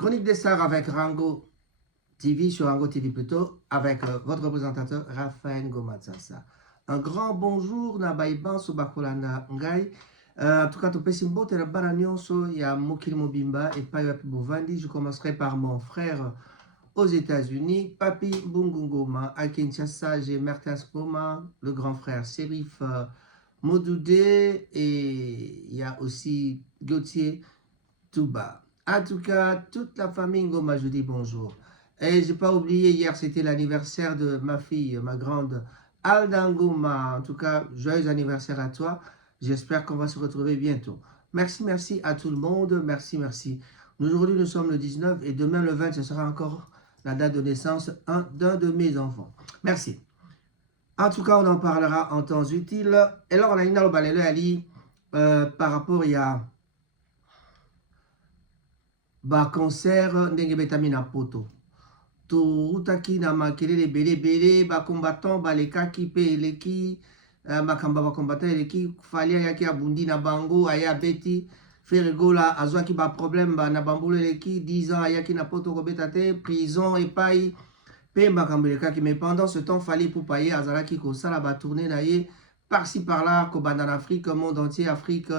Chronique des stars avec Rango TV, sur Rango TV plutôt, avec votre représentateur Raphaël Ngomatsasa. Un grand bonjour na baiban so bakolanda ngai. En tout cas, topesi mbote na bana nyonso ya mokili mobimba et pas bovandi. Je commencerai par mon frère aux États-Unis, Papi Bungungoma à Kinshasa, j'ai Martin Spoma, le grand frère Serif Modoudé, et il y a aussi Gauthier Touba. En tout cas, toute la famille Ngoma, je dis bonjour. Et j'ai pas oublié, hier c'était l'anniversaire de ma fille, ma grande Alda Ngoma. En tout cas, joyeux anniversaire à toi. J'espère qu'on va se retrouver bientôt. Merci, merci à tout le monde. Merci, merci. Aujourd'hui, nous sommes le 19 et demain, le 20, ce sera encore la date de naissance d'un de mes enfants. Merci. En tout cas, on en parlera en temps utile. Et là, on a une Ali par rapport à ba concert ndenge betami na poto. Toutaki na makelele bele ba combattant balekaki pe eleki makamba ba combattant eleki fali yaki abundi na bango aya beti Ferregola azwaki ba problème ba na bambolo eleki 10 ans ayaki na poto kobeta te prison epai pe makambo elekaki, mais pendant ce temps fali pour payer azalaki ko sala ba tourner na ye par-ci par-là, Kobanda en Afrique, monde entier, Afrique,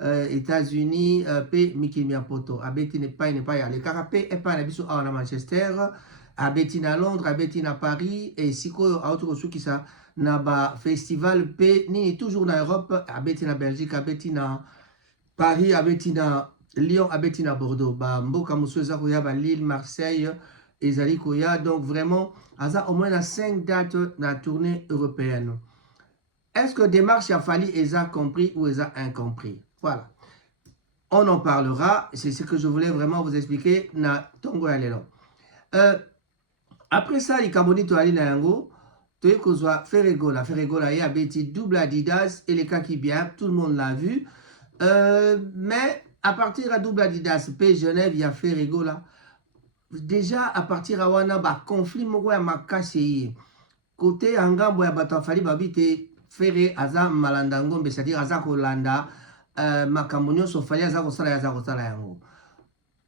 États-Unis, pe Mikil Miapoto. Abeti n'est pas y aller. Carapé et pas à Manchester, Abeti à Londres, Abeti à Paris, et Siko à autre chose qui ça n'a pas festival pe ni toujours en Europe, Abeti à Belgique, Abeti à Paris, Abeti à Lyon, Abeti à Bordeaux, ba Mboka Moussouza Koya, ba Lille, Marseille, et Zali Koya. Donc vraiment, au moins 5 dates dans la tournée européenne. Est-ce que démarche a fallu Eza compris ou Eza incompris? Voilà. On en parlera. C'est ce que je voulais vraiment vous expliquer. Na Tongo Alelo. Après ça, les Cambonito Ali na yango, tu es kozwa Ferregola. Ferregola y a bêti double Adidas et les cas qui bien, tout le monde l'a vu. Mais à partir de double Adidas, P Genève, il y a Ferregola. Déjà, à partir de Wana, ba conflit moko ya makasi. Côté Angambo ya batafali babite. Ferre aza malandango, c'est-à-dire aza kolanda makambo nyonso fali aza kosala yango.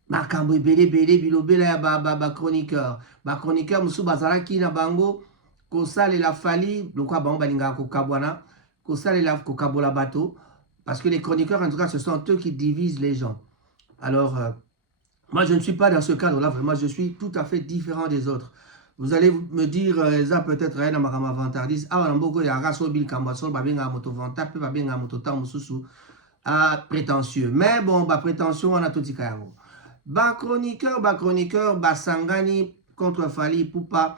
Makambo ebele bilobela ya ba chroniqueur. Ba chroniqueur musu bazalaki na bango kosalela fali lokwa bango balingaka kokabwana, kosalela kokabola bato, parce que les chroniqueurs en tout cas ce sont eux qui divisent les gens. Alors moi je ne suis pas dans ce cadre-là, vraiment je suis tout à fait différent des autres. Vous allez me dire, ça peut-être rien à ma vantardise. Ah, on a beaucoup de raso bil kambasol, babenga moto vantap, babenga moto tamususu, prétentieux. Mais bon, bah prétention, on a tout dit quand même. Ba chroniqueur, ba sangani contre Fali Poupa,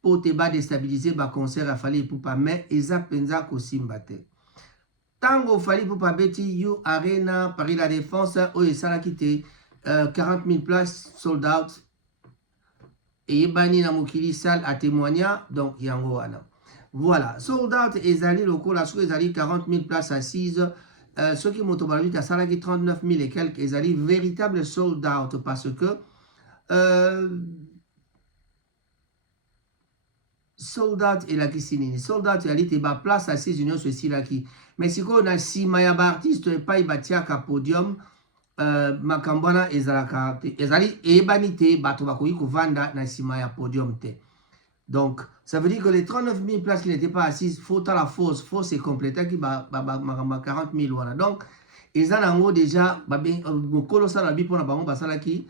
pour te ba déstabiliser, ba concert à Fali Poupa, mais eza penza ko simbate. Tango Fali Poupa beti you arena Paris la Défense, o esala kite 40 000 places sold out. Et Bani na mokili sal a témoigné, donc yango wana. Voilà, sold out ezali loko la souke ezali 40 000 places assises. Ceux qui montent au balabit à salaki 39 000 et quelques ezali véritable sold out parce que sold out et la kisinini. Sold out ezali te ba place assise union ceci la ki. Mais si ko na si maya ba artiste pa ibatia ka podium. Makambwana ezalaka ezali ebanité bato bakoki kovanda na sima ya podium te. Donc ça veut dire que les 39 000 places qui n'étaient pas assises, faut à la fausse et complète qui ba 40 000 wana. Donc ezanango déjà mokolo sala bi pona bango basala ki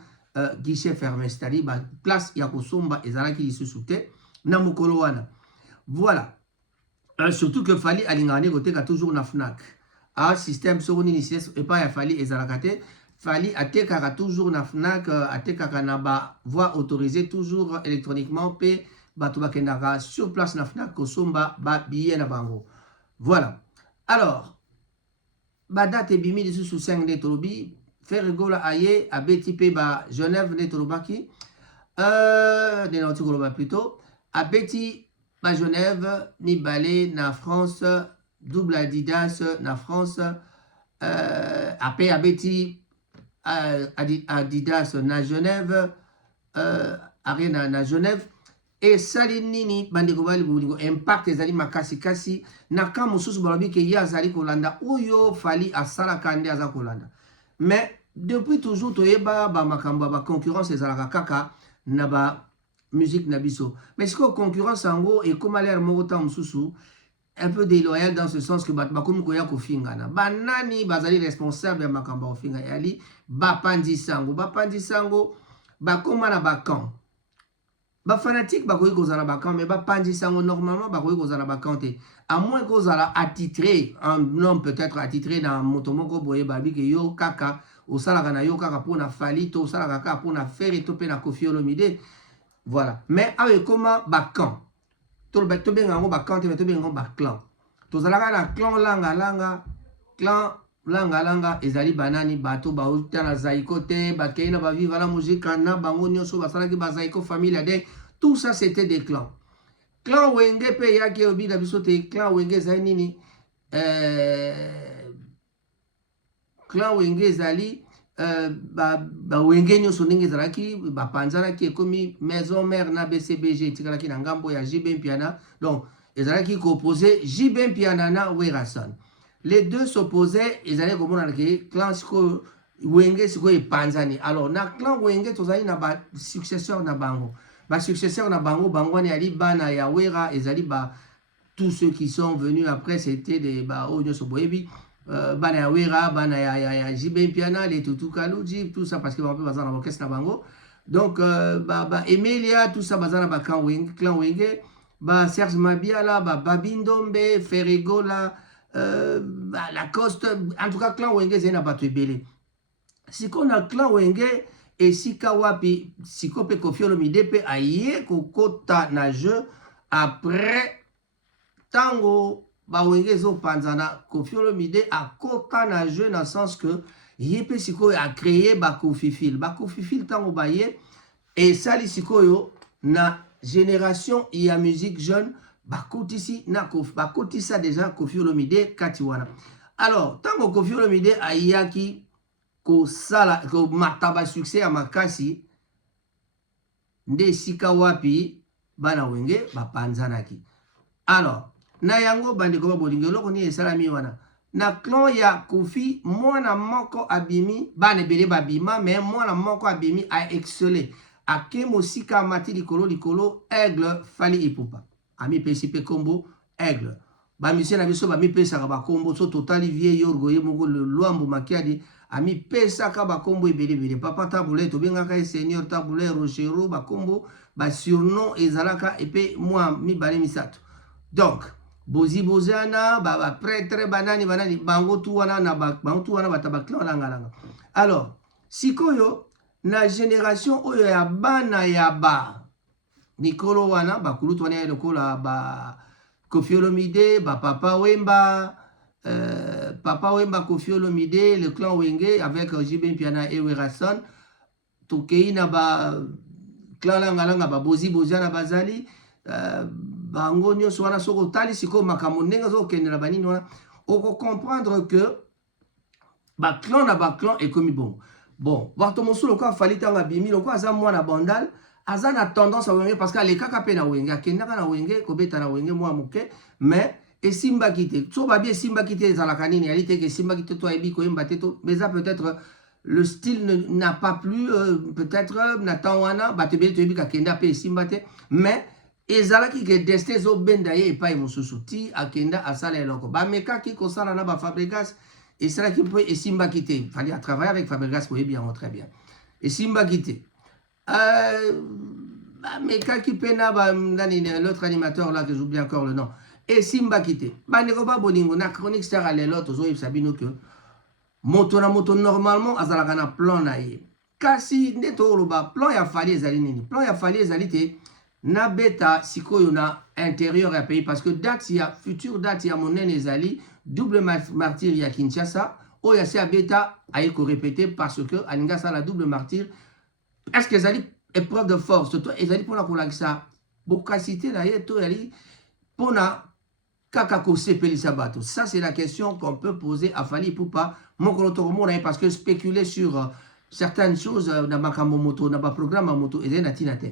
guichet fermé, c'est-à-dire ba place ya kosomba ezalaki lisusu te na mokolo wana. Voilà. Surtout que fali alingane kote ka toujours na Fnac. A système soro nini et pas ya fali ezalakate. Fali atekaka toujours na Fnac, atekaka na ba voie autorisée toujours électroniquement pe bato bakendaka sur place na Fnac kosomba ba billet na bango. Voilà. Alors ba date ebimi de sous 5 netolobi Ferregola aye a beti pe ba Genève netolobaki de notikoloba plutôt a beti ba Genève ni balé na France double Adidas na France après a beti Adidas na Genève arena na Genève et salinini bandeko bali bulingo impact ezali makasi kasi na ka mususu balobi ke ya zali kolanda oyo fali asala kande aza kolanda mais depuis toujours toyeba ba makambo ba concurrence ezalaka kaka na ba musique na biso. Mais ce que concurrence yango et comme l'air moko ta mususu un peu déloyal dans ce sens que bakomi koya kofingana. Banani bazali responsable ya makambo ofinga yali bapandi sango bakoma na bakan. Ba fanatique bakoki kozala bakan mais bapandi sango normalement bakoki kozala bakan te. À moins kozala attitré un homme peut-être attitré dans motomoko boye babi ke yo kaka osalaka na yo kaka pona fali to osalaka kaka pona faire to pe na Koffi Olomide. Voilà. Mais avec comment bakan tobenga ngo bakan te mais tobenga ngo baklan. Tozalaka na clan langa clan langa ezali banani bato bauta na zaiko te bakei na baviva la musique na bango nyonso basalaki bazaiko famille ade tout ça c'était des clans. Clan wenge pe yaki obi na biso te clan wenge ezali nini clan wenge ezali ba wenge nyonso ndenge ezalaki bapanzanaki ekomi maison mère na BCBG etikalaki na ngambo ya JB Mpiana. Donc ezalaki koopose JB Mpiana na Werason. Les deux s'opposaient, ils allaient comme on a dit, clan siko wenge siko epanzani. Alors na clan wenge tozali na ba successeur na bango. Ba successeur na bango bangwani ali bana ya Wera ezali ba tous ceux qui sont venus après c'était des ba oyo so boyebi bana ya Wera bana ya JB Mpiana les Tutu Kaluji tout ça parce que on peut bazana na orchestre na bango. Donc ba Emilia tout ça bazana ba clan wenge ba Serge Mabiala ba Babindombe Ferregola la Coste, en tout cas, clan Wenge, c'est un bateau belé. Si qu'on a clan Wenge et si Kawapi, si qu'on peut Koffi Olomide, peut aïe, kokota na jeu, après, tango, ba Wenge zo panzana, Koffi Olomide, a kota na jeu, dans le sens que, yé si qu'on a créé ba Koffi Fil. Ba Koffi Fil, tango ba yé, et ça, li si yo, na génération, il y a musique jeune, bakotisi na bakotisa déjà Koffi Olomide katiwana. Alors tango Koffi Olomide ayaki ko sala ko mataba succès à makasi nde sika wapi bana wenge bapanzanaki. Alors na yango bandeko ba bolingo loko ni esalami wana na clan ya Koffi mwana moko abimi bana bele babima mais mwana moko abimi a excellé akemo sika mati likolo Aigle Fally Ipupa. Ami PCP combo Aigle. Ba mission na biso ba mi pesa ka ba combo so totali vie yorgo ye moko le loambo makiadi ami pesa ka ba combo ebele papa tabule to benga ka seigneur tabule Rochero ba combo ba surnom ezalaka epe moi mi bale misato. Donc bozi bozana ba prêtre banani bango tu wana na bango tu wana batabakla langa. Alors sikoyo na génération oyo ya bana ya ba Nikolo wana bakulutu wana lokola ba Koffi Olomide ba Papa Wemba Koffi Olomide le clan Wenge avec JB Mpiana et Werason tokei na ba clan langa ba bozi na bazali bango nyonso wana soko tali siko makambo ndenge zo kendela banini wana oko comprendre que ba clan est comme bon bato mosulo ko afali tanga bimi loko aza mwana bandal aza na tendance à wenge parce que les kaka pe na wenge akendaka na wenge kobeta na wenge mwa muke mais esimba kite so babi esimba kite ezalaka nini ali te ke esimba kite to ayebi koyemba te to mais ça peut-être le style n'a pas plu peut-être na temps wana bato ebele toyebi kakenda pe esimba te mais ezalaki ke destin ezobenda ye epai mosusu ti akenda asala eloko bamekaki kosala na bafabrigas esalaki mpo esimbaki te fallait à travailler avec Fabregas koyebi yango très bien esimbaki te mais kaki pena ba nani l'autre animateur là que j'oublie encore le nom et simba kité bandeko ba bolingo na chronique star à l'autre zo sabino que moto normalement azalaka na plan na ye kasi ndeto loba plan ya Fally ezali nini plan ya Fally ezali te na beta sikoyo na intérieur ya pays parce que date ya future date ya monene ezali double martyr ya Kinshasa oya se beta aye ko répéter parce que alinga ça la double martyr. Est-ce que ezali épreuve de force toi ezali pona kolakisa bokasité na ye to yali pona kaka ko sepelisa bato ça c'est la question qu'on peut poser à Fally Ipupa mokolo to komona parce que spéculer sur certaines choses na makambo moto na ba programme moto ezali na tina te.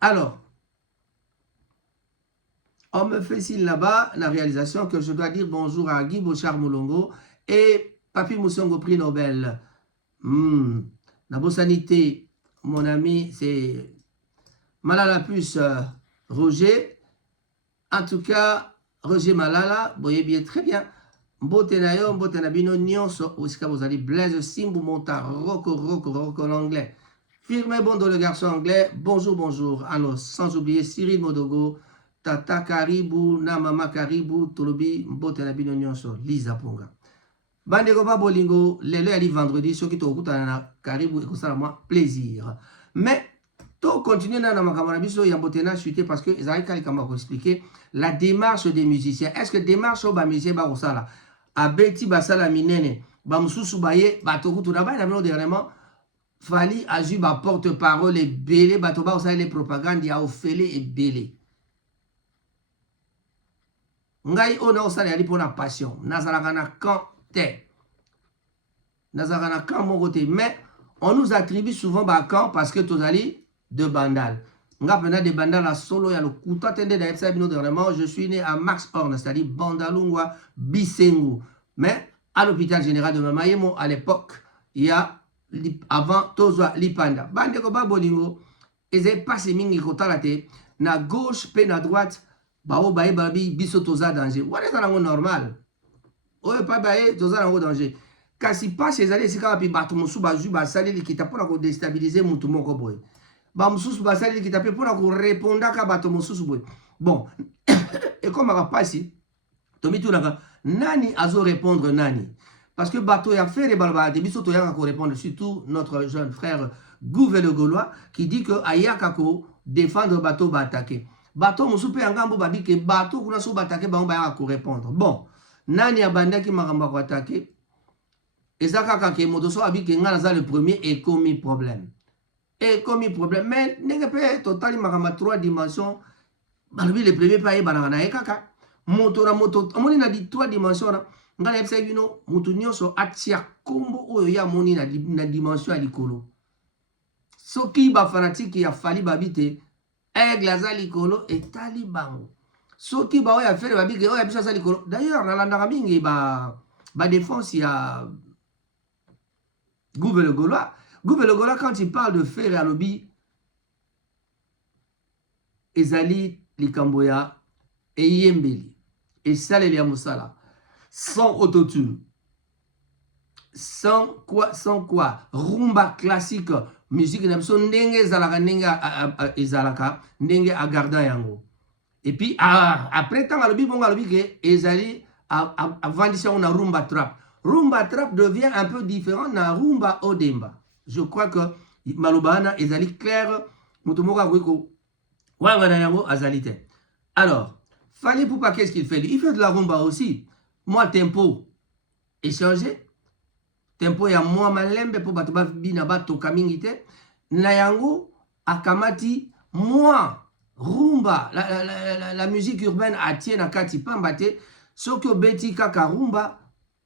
Alors on me fait signe là-bas la réalisation que je dois dire bonjour à Guy Bochar Molongo et Papi Moussongo prix Nobel Nabo Sanité, mon ami, c'est Malala plus Roger. En tout cas, Roger Malala, vous voyez bien, très bien. Mbotenayo, Mbotenabino, Nyonso, Osika, vous allez Blaise Simbu Monta, Roko l'anglais. Firmez bon dans le garçon anglais. Bonjour, bonjour. Alors, sans oublier Cyril Modogo, Tata Karibu, Namama Karibu, Tolobi, Mbotenabino, Nyonso, Lisa Ponga. Bandeko ba bolingo, lelo yali vendredi, ceux qui t'ont Karibu, et ça, moi, plaisir. Mais, tout continuer dans la makamanabiso, yambotena chuté parce que Isaïe Kalikama va expliquer la démarche des musiciens. Est-ce que démarche au musicien ba osala a beti basala minene ba mususu baye ba tokutu na ba na mino dernièrement fali aju ba porte-parole et belé ba to ba osala les propagandes ya ofele et belé. Ngai ona osala yali pona passion. Nazalaka na kante. Nazalaka na kan mon côté, mais on nous attribue souvent ba kan parce que tozali de Bandal. Des Bandal à solo, il y a le couteau vraiment. Je suis né à Max Horn, c'est-à-dire Bandalungwa Bisengu. Mais à l'hôpital général de Mamayemo, à l'époque, il y a avant Tozwa Lipanda. Bandeko Babolingo, ils ont passé mingi kotalate, na gauche, pe na droite, bao bae babi biso toza danger. What est ça normal? Oye pas bae toza nango danger. Kasi pas ces années, c'est quand même bato mosu bazu basali likita pour ko déstabiliser mutu moko boy. Ba mususu basali qui tapé pour répondre à bato mususu boy. Bon, et comme on va passer, Tomi Tunaka, nani azo répondre nani. Parce que bato ya fait les balba de biso to yaka ko répondre surtout notre jeune frère Gouve le Gaulois qui dit que ayaka ko défendre bato ba attaquer. Bato mususu pe ngambo babi que bato kuna so ba attaquer ba on ba ko répondre. Bon, nani abandaki makamba ko attaquer. Ezaka ka ke moto so abi ke ngana za le premier et commis problème. Et comme il problème, mais n'est pas total, il m'a 3 dimensions. Le premier pas y banana et kaka. Moto na moto, on a dit 3 dimensions. On a dit que moto nyonso atia kombo oyo ya moni na dimension à likolo. Soki ba fanatique ya fali babite, aigle aza likolo et talibango. Soki ba oya faire babike oya bisa sa likolo. D'ailleurs, na landa mingi ba défense ya Gouve le Gaulois. Gouve le Gaulois, quand il parle de faire à lobby, Ezali Likamboya et Yembeli, et Salé Moussala, sans autotune, sans quoi, rumba classique, musique n'abso ndenge zalaka ndenge ezalaka ndenge agarda yango. Et puis après tant à lobby bon à lobby que Ezali avandisa on a rumba trap. Rumba trap devient un peu différent na rumba odemba. Je crois que Malobana ezali clair mutumoka wiko wangana yango azalite. Alors, fallait pour pas qu'est-ce qu'il fait? Il fait de la rumba aussi. Moi tempo échanger. Tempo ya moi malembe pour batuba bina bato kamingite. Na yango akamati moi rumba la musique urbaine atien na kati pambate soko beti kaka rumba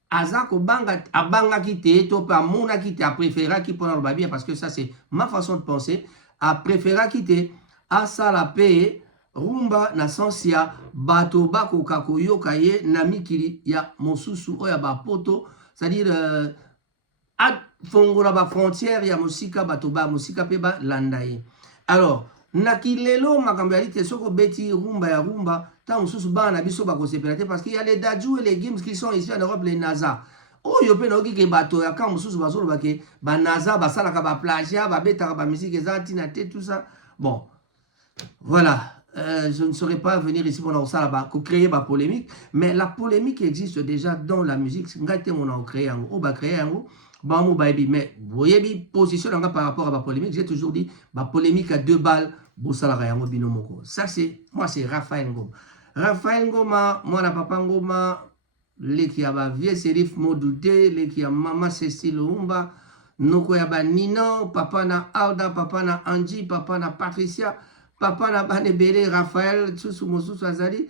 Azako banga abanga kite to pa mona kite a préféra qui pour le bien parce que ça c'est ma façon de penser a préféra kite a sala pe rumba na sensia bato bako kakoyo kaye na mikili ya mosusu oya ba poto c'est-à-dire a fongola ba frontière ya musika bato ba musika pe ba landaye. Alors nakilelo makambo ya lite soko beti rumba ya rumba tant mususu bana biso ba ko séparate parce qu'il y a les Dadju et les Gims qui sont ici en Europe, les NASA. Oh yo pe no ki bato ya quand mususu ba solo ba ke ba NASA ba sala ka ba plagia ba beta ba musique ezati na te tout ça. Bon. Voilà. Je ne saurais pas venir ici pour ça là-bas, créer ma polémique, mais la polémique existe déjà dans la musique. Ngate on a créé un on va créer un mais vous voyez position par rapport à ma polémique, j'ai toujours dit ma polémique à 2 balles. Ça c'est moi c'est Raphaël Ngoma. Raphaël Ngoma, moi na papa Ngoma, les qui a ba vieux Serif Modouté, les qui a maman Cécile Oumba, noko ya ba Nino, papa na Alda, papa na Angie, papa na Patricia, papa na Banebele, Raphaël, Tsusu Mosusu Azali.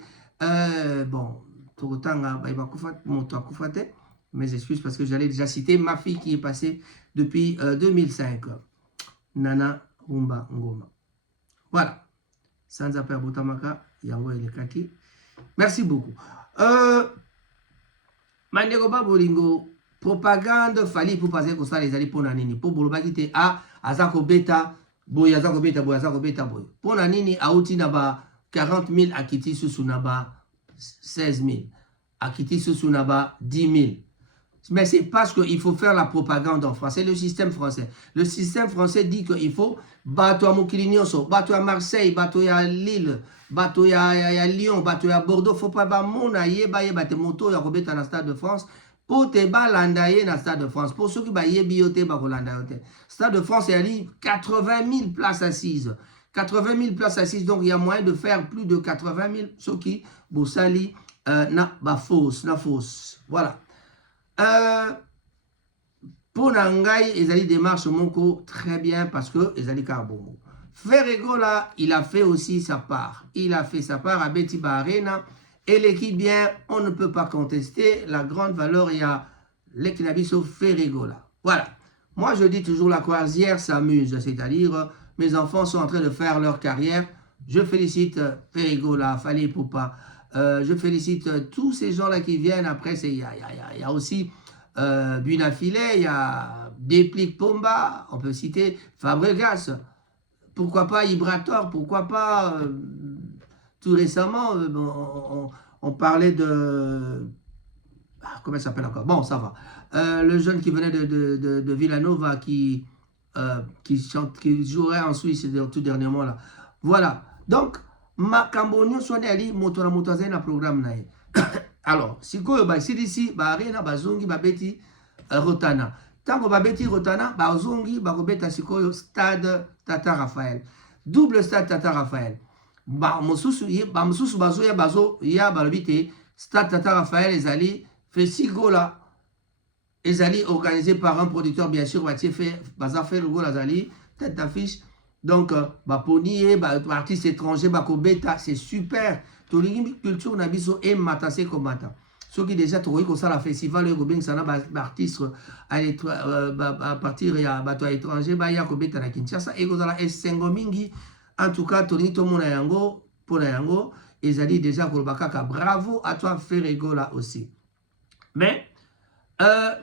Bon, tout le temps, il va kufate. Mes excuses parce que j'allais déjà citer ma fille qui est passée depuis 2005. Nana Rumba Ngoma. Voilà. Sans appel Boutamaka, Yango et les Kaki. Merci beaucoup. Mandego Babolingo, propagande fali pour passer comme ça les alliés pour nanini pour boloba qui te a azako beta boy azako beta boy azako beta boy pour nanini auti na ba 40 000 akiti sous na ba 16 000 akiti sous na ba 10 000. Mais c'est parce qu'il faut faire la propagande en français, le système français. Le système français dit qu'il faut battre à Mokilinioso, battre à Marseille, battre à Lille, battre à Lyon, battre à Bordeaux. Il ne faut pas battre moto à Robert dans le Stade de France pour te balandayer dans le Stade de France. Pour ceux qui baillent bioté, le Stade de France, il y a 80 000 places assises. 80 000 places assises, donc il y a moyen de faire plus de 80 000. Ceux qui, Boussali, na fausse. Voilà. Pour Nangai, ils ont démarche Moko très bien parce que ils ont Carbongo. Ferrego là, il a fait aussi sa part. Il a fait sa part à Betiba Arena. Et l'équipe bien, on ne peut pas contester la grande valeur. Il y a l'équipe Ferrego là. Voilà. Moi, je dis toujours la croisière s'amuse. C'est-à-dire, mes enfants sont en train de faire leur carrière. Je félicite Ferrego là, Fallait Poupa. Je félicite tous ces gens-là qui viennent. Après, il y a aussi Bunafile, il y a Déplique Pomba, on peut citer Fabregas, pourquoi pas Ibrator, pourquoi pas tout récemment, on parlait de... comment il s'appelle encore? Bon, ça va. Le jeune qui venait de Villanova qui jouerait en Suisse tout dernièrement là. Voilà. Donc, Makambonio soit allé motorazen na programme nae. Alors, si quoi ba CDC ba arena ba zongi ba beti rotana. Tango ba beti rotana ba zongi ba robeta sikoyo stade Tata Raphaël. Double stade Tata Raphaël. Ba mosusu bazo ya bazo ya ba lobité stade Tata Raphaël ezali fait 6 gola. Ezali organisé par un producteur bien sûr ba fait baza fait le gola zali tête d'affiche. Donc, ponier, artiste étranger, beta, c'est super. Toute la culture nabiso et matase comme mata. Ceux qui déjà trouvé comme ça la festival, ils ça artiste à partir à bateau étranger, ya kobeta na Kinshasa et kozala esengo mingi. En tout cas, Tony Tomona yango pour yango, ils ont dit déjà kolbakaka bravo à toi Ferrego là aussi. Mais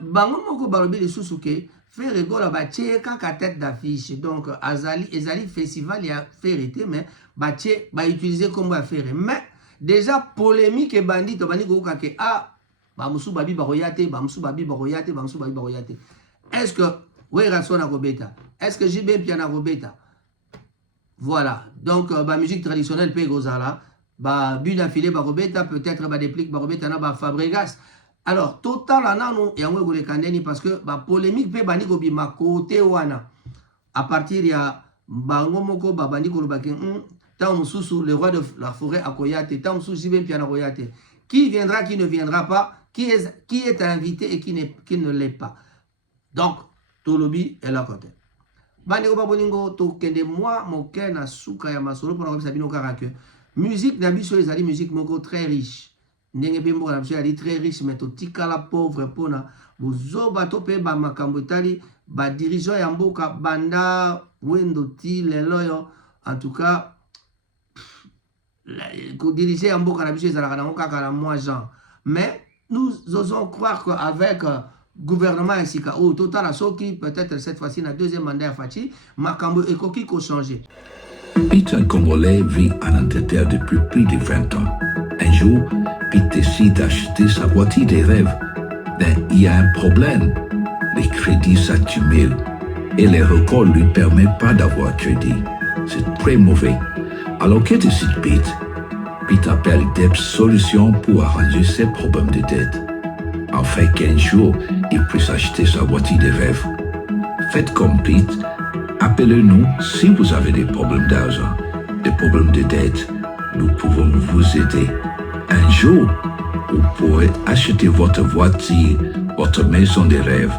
bango moko balobi les sous-souké Ferrego la batie kaka tête d'affiche. Donc, Azali Festival, il y a Ferrité, mais batie, utiliser comme affaire. Mais, déjà, polémique et bandit, bandit go kake, bamusu babi baroyate, bamusu babi baroyate, bamusu babi baroyate. Est-ce que, ouais, Rasson a robeta? Est-ce que JB Piana robeta? Voilà. Donc, musique traditionnelle, pe gozala, Bunafile barobeta, peut-être, déplique barobeta, na Fabregas. Alors, total anano yango gole kandeni parce que polémique pe bani ko bima côté wana à partir ya bango moko bandi ko lobaki tant mususu le roi de la forêt akoyate tant mususu ben piana koyate qui viendra qui ne viendra pas qui est invité et qui ne l'est pas. Donc tolobi est là côté bandi ko baboningo to kende moi moke na suka ya masolo pour na bino karake musique na biso ezali musique moko très riche. Ndenge pe mboka na biso ali très riche mais to tikala pauvre pona bozoba to pe ba makambo etali ba dirigeant ya mboka banda wendo ti lelo yo en tout cas ko diriger ya mboka na biso ezalaka nango kaka na moi Jean. Mais nous osons croire qu'avec gouvernement esika ou total soki peut-être cette fois-ci na deuxième mandat ya Fachi makambo ekoki ko changer. Peter Congolais vit en Angleterre depuis plus de 20 ans. Un jour, Pete décide d'acheter sa voiture des rêves. Mais il y a un problème. Les crédits s'accumulent et les records ne lui permettent pas d'avoir crédit. C'est très mauvais. Alors que décide Pete? Pete appelle Debt Solutions pour arranger ses problèmes de dette. Afin qu'un jour, il puisse acheter sa voiture des rêves. Faites comme Pete. Appelez-nous si vous avez des problèmes d'argent, des problèmes de dette. Nous pouvons vous aider. Un jour, vous pourrez acheter votre voiture, votre maison de rêve.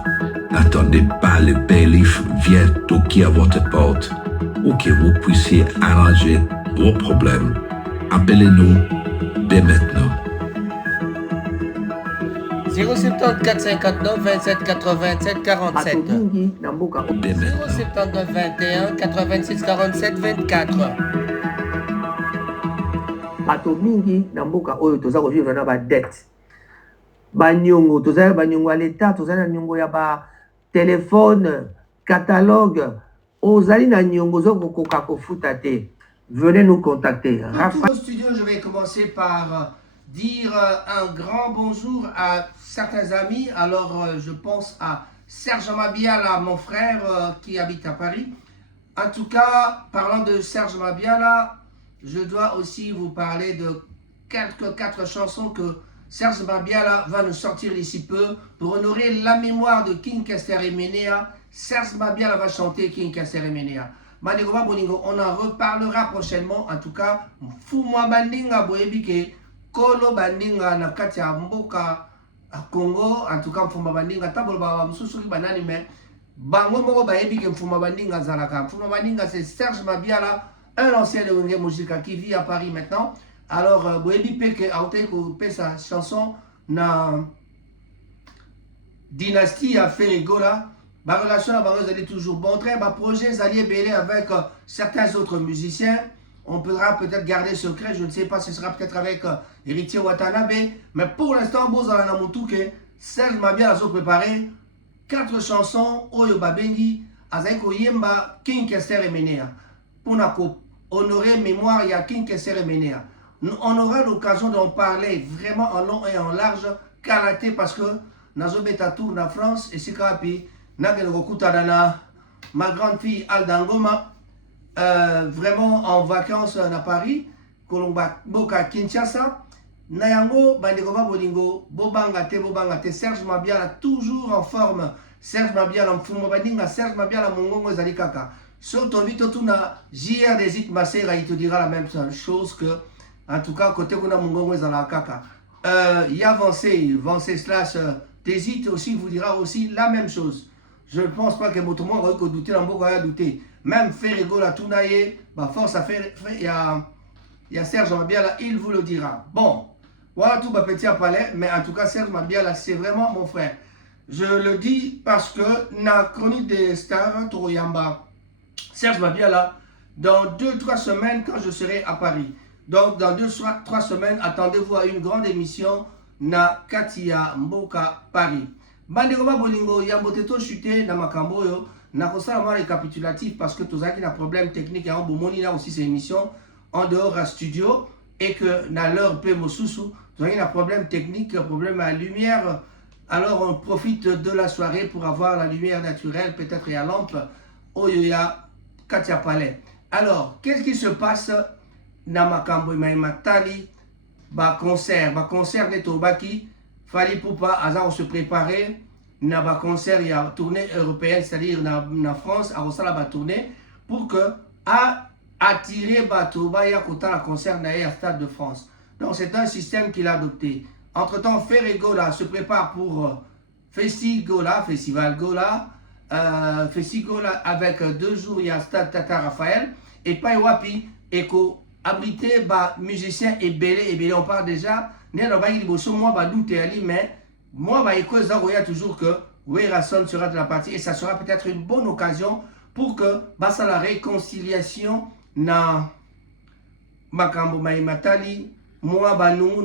N'attendez pas le bailiff vienne toquer à votre porte ou que vous puissiez arranger vos problèmes. Appelez-nous dès maintenant. 074 59 27 87 47 079 21 86 47 24 bato mingi na mboka oyo toza kovivre na badette banyongo tozali banyongo ya leta tozali na nyongo ya batelefone catalogue ozali na nyongo ozokokoka kofuta te venez nous contacter. Au studio, je vais commencer par dire un grand bonjour à certains amis. Alors je pense à Serge Mabiala, mon frère qui habite à Paris. En tout cas, parlant de Serge Mabiala, je dois aussi vous parler de quatre chansons que Serge Mabiala va nous sortir d'ici peu pour honorer la mémoire de King Kester Emenea. Serge Mabiala va chanter King Kester Emenea. Manigoba Boningo, on en reparlera prochainement. En tout cas, Fumwa Bandinga Boebike, Kolo Bandinga na Katia Mboka Congo. En tout cas, Fumwa Bandinga Tabolba Msusuri Banani, mais Bango Moko Baebike Fumwa Bandinga Zalaka. Fumwa Bandinga, c'est Serge Mabiala, un ancien de Wenge Mojika qui vit à Paris maintenant. Alors, Boebi Peke a fait sa chanson na Dynastie à Ferregola. Ma relation avec est toujours bon. Très bon projet, alliés belé avec certains autres musiciens. On pourra peut-être garder secret, je ne sais pas, ce sera peut-être avec Héritier Watanabe. Mais pour l'instant, Bozala Namutuke, Serge Mabiala a préparé 4 chansons. Oyo Babengi, Azaiko Yemba, King Kester Emenea. Pour honorer mémoire, il y a King Kester Emenea. On aura l'occasion d'en parler vraiment en long et en large, karaté, parce que Nazo Beta tourne en France et c'est Kapi. Ma grande fille Aldangoma, vraiment en vacances à Paris, Colomba Boka Kinshasa, Nayango, Bandegoma Bolingo, Bobangate, Serge Mabiala toujours en forme, Serge Mabiala en Fumo Bandinga, Serge Mabiala Mongongo Zalikaka. Sur ton vite, tu n'as JR des It Masera, il te dira la même chose que, en tout cas, côté Kuna Mongongo Zalikaka. Il y a Vancé slash Tézit aussi vous dira aussi la même chose. Je ne pense pas que Motomo va douter, va douter. Même Ferrego la Tounaye, force à faire, il y a Serge Mabiala, il vous le dira. Bon, voilà tout ma petit palais, mais en tout cas, Serge Mabiala, c'est vraiment mon frère. Je le dis parce que, la chronique des stars, Toroyamba, Serge Mabiala, dans 2-3 semaines, quand je serai à Paris. Donc, dans 2-3 semaines, attendez-vous à une grande émission, na Katia Mboka Paris. Bandegoma Bolingo, Yamboteto chuté na Makamboyo, na kosala ma récapitulatif parce que tozaki na problème technique et en bomoni là aussi ces émissions en dehors à studio et que na leur pe mosusu, tozaki na problème technique, problème à lumière. Alors on profite de la soirée pour avoir la lumière naturelle, peut-être à lampe, Oyoya Katia Palais. Alors, qu'est-ce qui se passe na Makamboyo Matali, concert neto baki. Fali Poupa, on se préparer, na ba concert, il y a tournée européenne, c'est-à-dire na France, à Rosala ba tournée, pour que attirer Batouba ya kota la concert na à Stade de France. Donc c'est un système qu'il a adopté. Entre-temps, Ferregola se prépare pour Festigola avec 2 jours, il y a Stade Tata Raphaël, et Paiwapi, Eko, abrité ba musiciens et belé, on parle déjà. Mais moi, il y a toujours que Werason sera de la partie et ça sera peut-être une bonne occasion pour que la réconciliation na Makambo Matali, moi, nous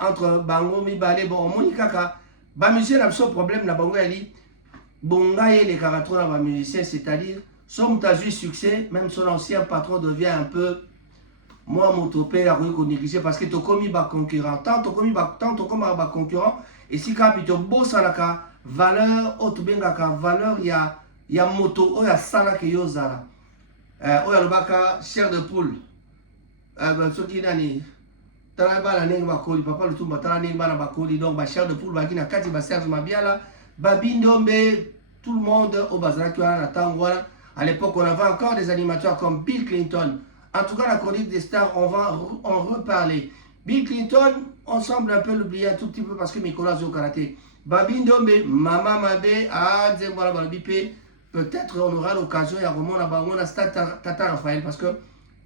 entre Bango, Mibale, bon, Monikaka, musicien a ce problème na Bango Ali, Bonga et les caractères de musicien, c'est-à-dire, son mutazu succès, même son ancien patron devient un peu. Moi, mon topé a négliger parce que tu as commis un concurrent. Tant tu as commis un concurrent, et si tu as bossé à la valeur, valeur, il y a moto, il y a sana qui est zara. Il y a le baka, chair de poule. Ce qui est nani. Papa le tout, donc, chair de poule, Bagina Kati, Serge Mabiala, Babindombe, tout le monde au Bazar qui a à l'époque, on avait encore des animateurs comme Bill Clinton. En tout cas, la chronique des stars, on va en reparler. Bill Clinton, on semble un peu l'oublier un tout petit peu parce que Nicolas joue au karaté. Babindombe, Mama Mabe, Zembola Balbipé, peut-être on aura l'occasion, il y a Romona Stade Tata Raphaël parce que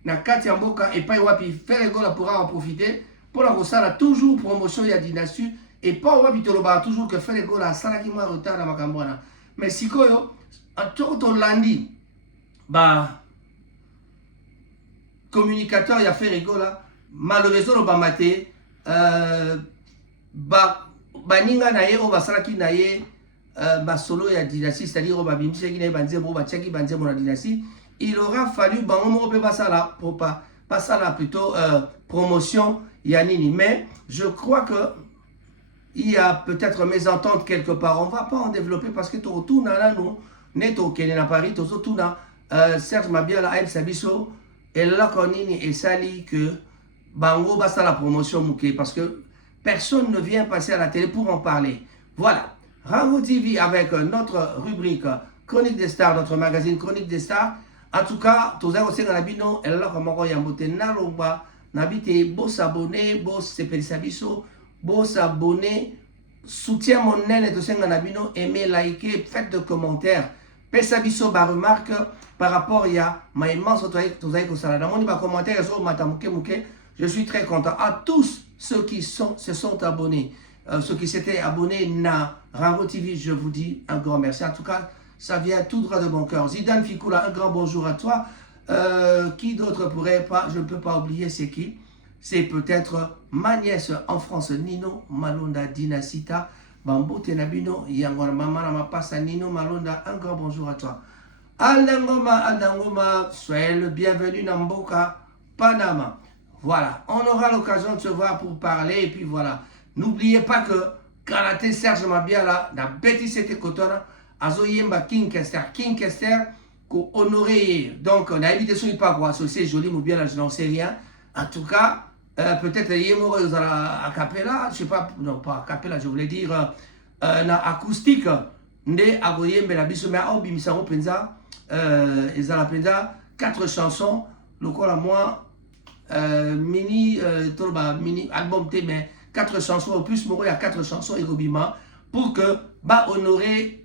na Katia Mboka et Paiwapi Ferregola pourra en profiter. Pour la Rossala, toujours promotion, il y a Dynastie. Et Paiwapi Toloba, toujours que Ferregola a Salaki moins retard dans Makambona. Mais si Koyo, en tout cas, lundi, communicateur, il y a Ferregola, malheureusement, on va mater, baninga na ye o basalaki na ye basolo ya dynastie, c'est-à-dire o babimisaki na ye banzembo batiaki banzembo na dynastie, il aura fallu bango moko pe basala plutôt promotion yanini. Mais je crois que il y a peut-être mésentente quelque part. On va pas en développer parce que tout na nous neto kene na Paris tout na Serge Mabiala a sabiso et là konini et sali que bango basa la promotion mouké parce que personne ne vient passer à la télé pour en parler. Voilà. Rango TV avec notre rubrique Chronique des Stars, notre magazine Chronique des Stars. En tout cas, tous les gens qui ont été là, comme on a nalomba, nabité, beau s'abonner, beau s'abonner, beau s'abonner, soutien mon aile et tous les gens aimez, liker, faites de commentaires. Pesabiso ba remarque par rapport à ma immense commentaire, je suis très content. À tous ceux qui se sont abonnés, ceux qui s'étaient abonnés à Rango TV, je vous dis un grand merci. En tout cas, ça vient tout droit de mon cœur. Zidane Fikoula, un grand bonjour à toi. Qui d'autre pourrait pas, je ne peux pas oublier, c'est qui? C'est peut-être ma nièce en France, Nino Malonda Dinasita. Bambo Tenabino, Yangona Mama Mapasa Nino Malonda, un grand bonjour à toi. Aldangoma, soyez le bienvenu dans Mboka, Panama. Voilà, on aura l'occasion de se voir pour parler et puis voilà. N'oubliez pas que Karaté Serge Mabiala, dans Betty Sete Kotona, Azoyemba King Kester, qu'on honoré. Donc, on a évité ce pas quoi associer Jolie Mabiala, je n'en sais rien. En tout cas, peut-être Yemoro a cappella, je sais pas, non pas cappella, je voulais dire na acoustique, Nde Agoyembe la Bissomé Obi Misaro Penza, Ezala Penza, 4 chansons, le corps à moi, mini album T, mais 4 chansons, au plus Moro il y a 4 chansons et Gobima, pour que ba honorer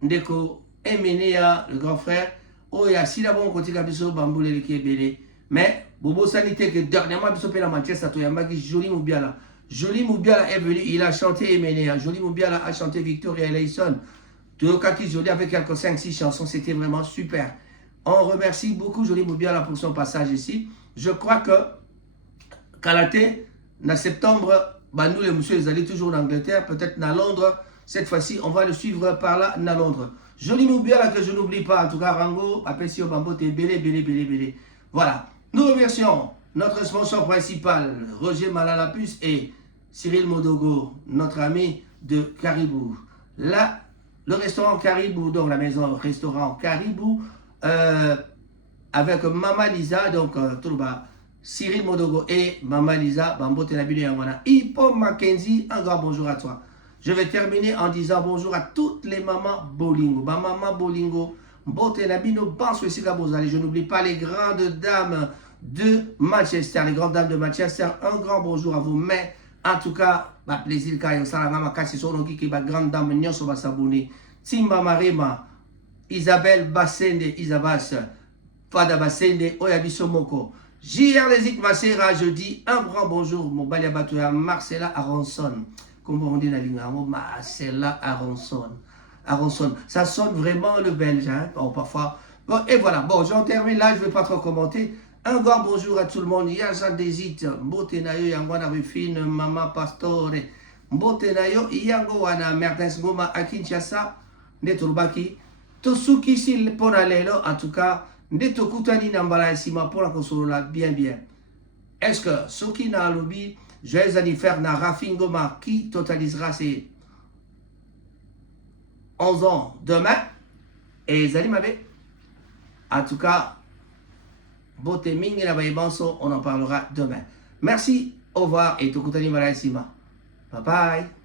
Ndeko Emenea, le grand frère, oh il y a si d'abord on continue à Bisso Bamboule le Kébélé, mais Bobo Sanité que dernièrement Bisso Pela Manchester Toyamba Jolie Moubiala. Jolie Moubiala est venu, il a chanté Emenea. Jolie Moubiala a chanté Victoria Eleison. Toyokaki Jolie avec quelques 5-6 chansons, c'était vraiment super. On remercie beaucoup Jolie Moubiala pour son passage ici. Je crois que Kalaté, en septembre, bah nous les messieurs, ils allaient toujours en Angleterre, peut-être à Londres. Cette fois-ci, on va le suivre par là, à Londres. Jolie Moubiala que je n'oublie pas, en tout cas Rango, Apesio Bambo, Bélé. Voilà. Nous remercions notre sponsor principal, Roger Malalapus et Cyril Modogo, notre ami de Caribou. Là, le restaurant Caribou, donc la maison restaurant Caribou, avec Mama Lisa, donc tout le bas, Cyril Modogo et Mama Lisa, Bambo Tenabino Yamana. Hippo Mackenzie, un grand bonjour à toi. Je vais terminer en disant bonjour à toutes les mamans Bolingo. Maman Bolingo, Botenabino, Banswesika Bozali. Je n'oublie pas les grandes dames de Manchester, les grandes dames de Manchester. Un grand bonjour à vous. Mais en tout cas, plaisir quand il y a grande dame, nous sommes s'abonner. Timba Marema, Isabelle Bassende, Isabas, Fada Bassende, Oyabiso Moko. JR Lezik Masera, je dis un grand bonjour, mon Baliabatoya, Marcella Aronson. Comme on dit dans la ligne, Marcella Aronson. Ça sonne vraiment le belge, hein? Bon, parfois. Bon, et voilà, bon, j'en termine là, je ne vais pas trop commenter. Un grand bonjour à tout le monde. Yaza Desit, Mbotenayo, Yangwana Rufine, Mama Pastore, Mbotenayo, Yango Wana, Mertens Goma, Akinchasa, Netulbaki, Tosuki Sil Ponalelo, en tout cas, Netokutani Nambala Sima pour la console bien. Est-ce que Soki na lobby, joyeux anniversaire na Rafingoma qui totalisera ses 11 ans demain, et Zalimabe, en tout cas, Bote Mingi na Baïbanso, on en parlera demain. Merci, au revoir et Tokutani Malaisima. Bye bye.